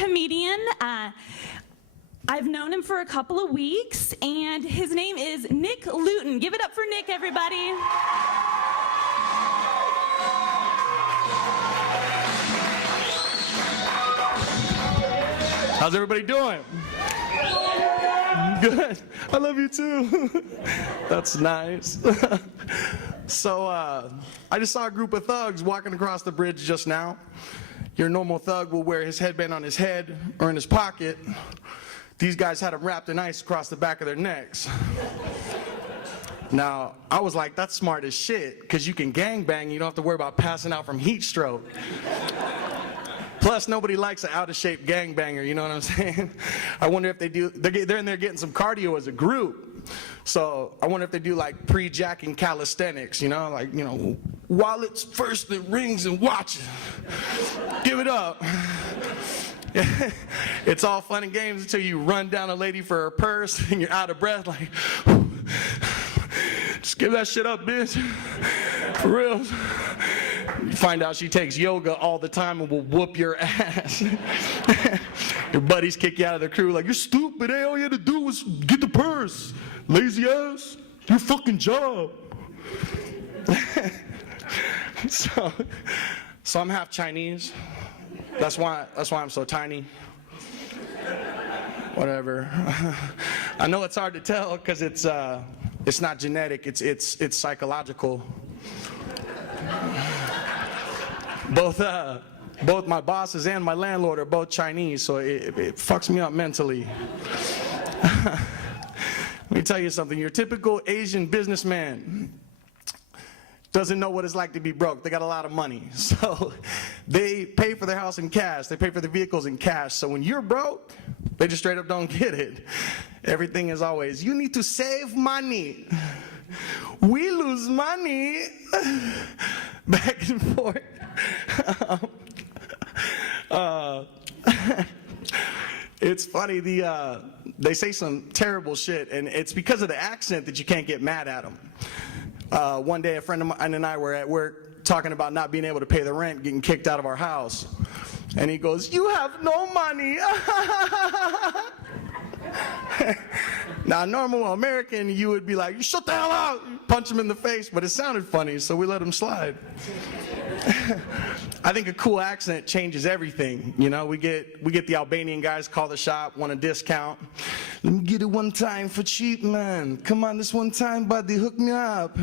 comedian. I've known him for a couple of weeks, and his name is Nick Luton. Give it up for Nick, everybody. How's everybody doing? Good. I love you too. That's nice. So I just saw a group of thugs walking across the bridge just now. Your normal thug will wear his headband on his head or in his pocket. These guys had them wrapped in ice across the back of their necks. Now, I was like, that's smart as shit, because you can gangbang, you don't have to worry about passing out from heat stroke. Plus, nobody likes an out-of-shape gangbanger, you know what I'm saying? I wonder if they do, they're in there getting some cardio as a group. So I wonder if they do like pre-jacking calisthenics, you know, like, you know, wallets first, then rings and watches. Give it up. It's all fun and games until you run down a lady for her purse and you're out of breath, like, just give that shit up, bitch. For real. You find out she takes yoga all the time and will whoop your ass. Your buddies kick you out of the crew like, you're stupid, eh? All you had to do was get the purse. Lazy ass. Your fucking job. So I'm half Chinese. That's why I'm so tiny. Whatever. I know it's hard to tell because it's not genetic. It's psychological. Both my bosses and my landlord are both Chinese, so it fucks me up mentally. Let me tell you something. Your typical Asian businessman doesn't know what it's like to be broke. They got a lot of money, so they pay for their house in cash. They pay for their vehicles in cash. So when you're broke, they just straight up don't get it. Everything is always, you need to save money. We lose money. Back and forth. It's funny, they say some terrible shit, and it's because of the accent that you can't get mad at them. One day a friend of mine and I were at work talking about not being able to pay the rent, getting kicked out of our house. And he goes, you have no money. Now, normal American, you would be like, shut the hell out, punch him in the face, but it sounded funny, so we let him slide. I think a cool accent changes everything. You know, we get the Albanian guys call the shop, want a discount. Let me get it one time for cheap, man. Come on, this one time, buddy, hook me up.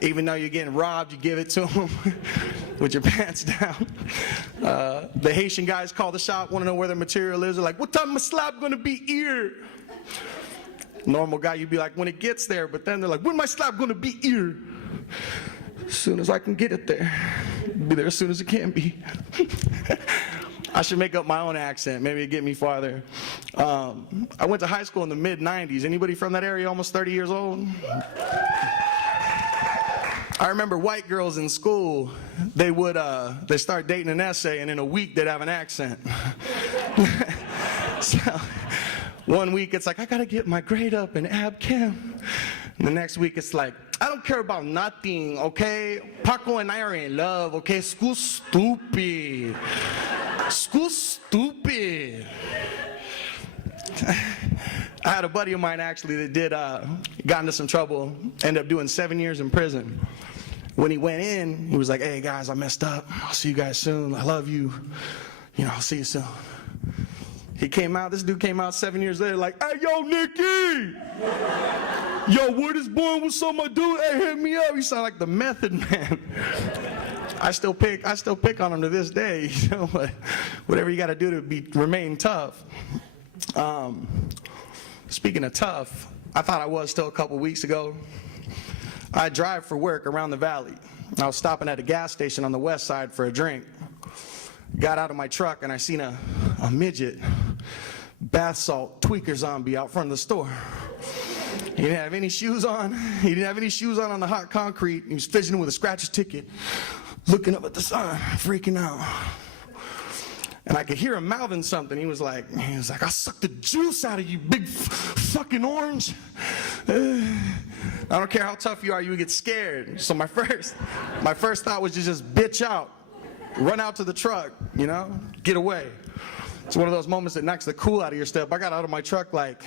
Even though you're getting robbed, you give it to them with your pants down. The Haitian guys call the shop, want to know where their material is. They're like, what time my slab gonna be here? Normal guy, you'd be like, when it gets there, but then they're like, when my slab gonna be here? As soon as I can get it there. It'll be there as soon as it can be. I should make up my own accent. Maybe it'd get me farther. I went to high school in the mid-90s. Anybody from that area almost 30 years old? I remember white girls in school, they start dating an essay, and in a week they'd have an accent. So one week it's like, I gotta get my grade up in ab chem. And the next week it's like, I don't care about nothing, okay? Paco and I are in love, okay? School's stupid. School's stupid. I had a buddy of mine actually that got into some trouble, ended up doing 7 years in prison. When he went in, he was like, hey guys, I messed up. I'll see you guys soon. I love you. You know, I'll see you soon. He came out, this dude came out 7 years later like, hey, yo, Nicky! Yo, word is born with some dude. Hey, hit me up. He sounded like the Method Man. I still pick on him to this day, you know, but whatever you got to do to remain tough. Speaking of tough, I thought I was still a couple weeks ago. I drive for work around the valley. I was stopping at a gas station on the west side for a drink. Got out of my truck and I seen a midget bath salt tweaker zombie out front of the store. He didn't have any shoes on. He didn't have any shoes on the hot concrete. He was fidgeting with a scratcher's ticket, looking up at the sun, freaking out. And I could hear him mouthing something. He was like, I'll suck the juice out of you, big fucking orange. I don't care how tough you are, you would get scared. So my first thought was to just bitch out, run out to the truck, you know, get away. It's one of those moments that knocks the cool out of your step. I got out of my truck like,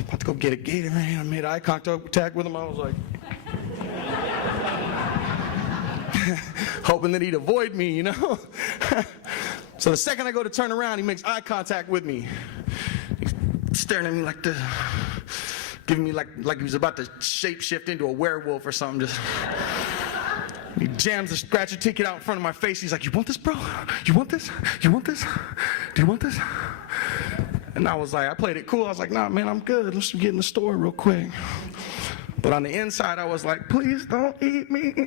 about to go get a Gatorade. I made eye contact with him. I was like, hoping that he'd avoid me, you know? So the second I go to turn around, he makes eye contact with me. He's staring at me like this, giving me like he was about to shapeshift into a werewolf or something. Just. He jams the scratcher ticket out in front of my face. He's like, you want this, bro? You want this? You want this? Do you want this? And I was like, I played it cool. I was like, nah, man, I'm good. Let's get in the store real quick. But on the inside, I was like, please don't eat me.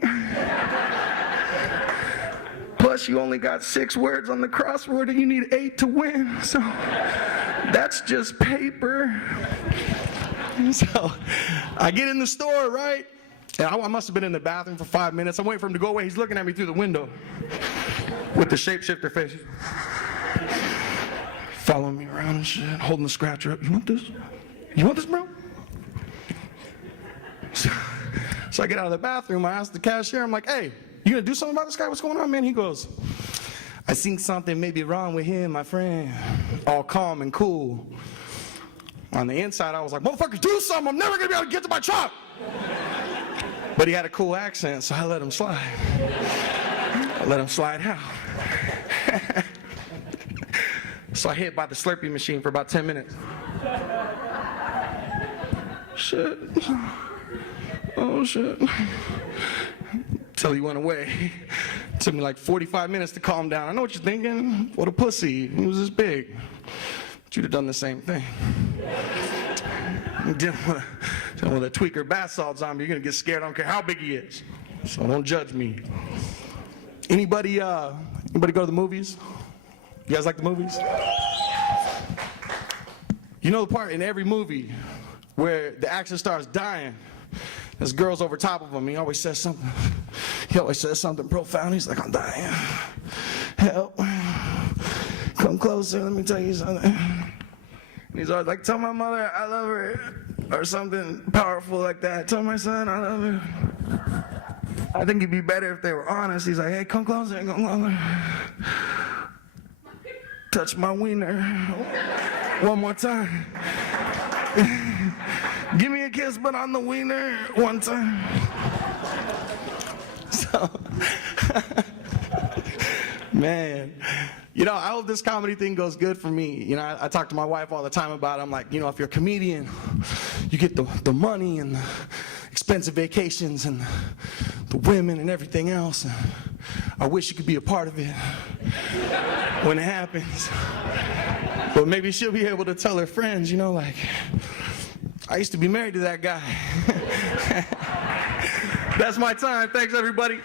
Plus, you only got 6 words on the crossword and you need 8 to win. So that's just paper. So I get in the store, right? And I must have been in the bathroom for 5 minutes. I'm waiting for him to go away. He's looking at me through the window with the shapeshifter face. Following me around and shit, holding the scratcher up. You want this? You want this, bro? So I get out of the bathroom. I ask the cashier, I'm like, hey, you gonna do something about this guy? What's going on, man? He goes, I think something may be wrong with him, my friend. All calm and cool. On the inside, I was like, motherfucker, do something. I'm never gonna be able to get to my truck. But he had a cool accent, so I let him slide. I let him slide out. So I hit by the Slurpee machine for about 10 minutes. Shit. Oh, shit. Till he went away. It took me like 45 minutes to calm down. I know what you're thinking. What a pussy. He was this big. But you'd have done the same thing. With a tweaker bath salt zombie, you're gonna get scared. I don't care how big he is. So don't judge me. Anybody go to the movies? You guys like the movies? You know the part in every movie where the action star's dying. There's girls over top of him. He always says something profound. He's like, I'm dying. Help. Come closer. Let me tell you something. And he's always like, tell my mother I love her. Or something powerful like that. Tell my son I love her. I think it'd be better if they were honest. He's like, hey, come closer. Come closer. Touch my wiener. One more time. Give me a kiss, but on the wiener one time. So, man, you know, I hope this comedy thing goes good for me. You know, I talk to my wife all the time about it. I'm like, you know, if you're a comedian, you get the money and the expensive vacations and the women and everything else. I wish you could be a part of it when it happens. But maybe she'll be able to tell her friends, you know, like, I used to be married to that guy. That's my time. Thanks, everybody.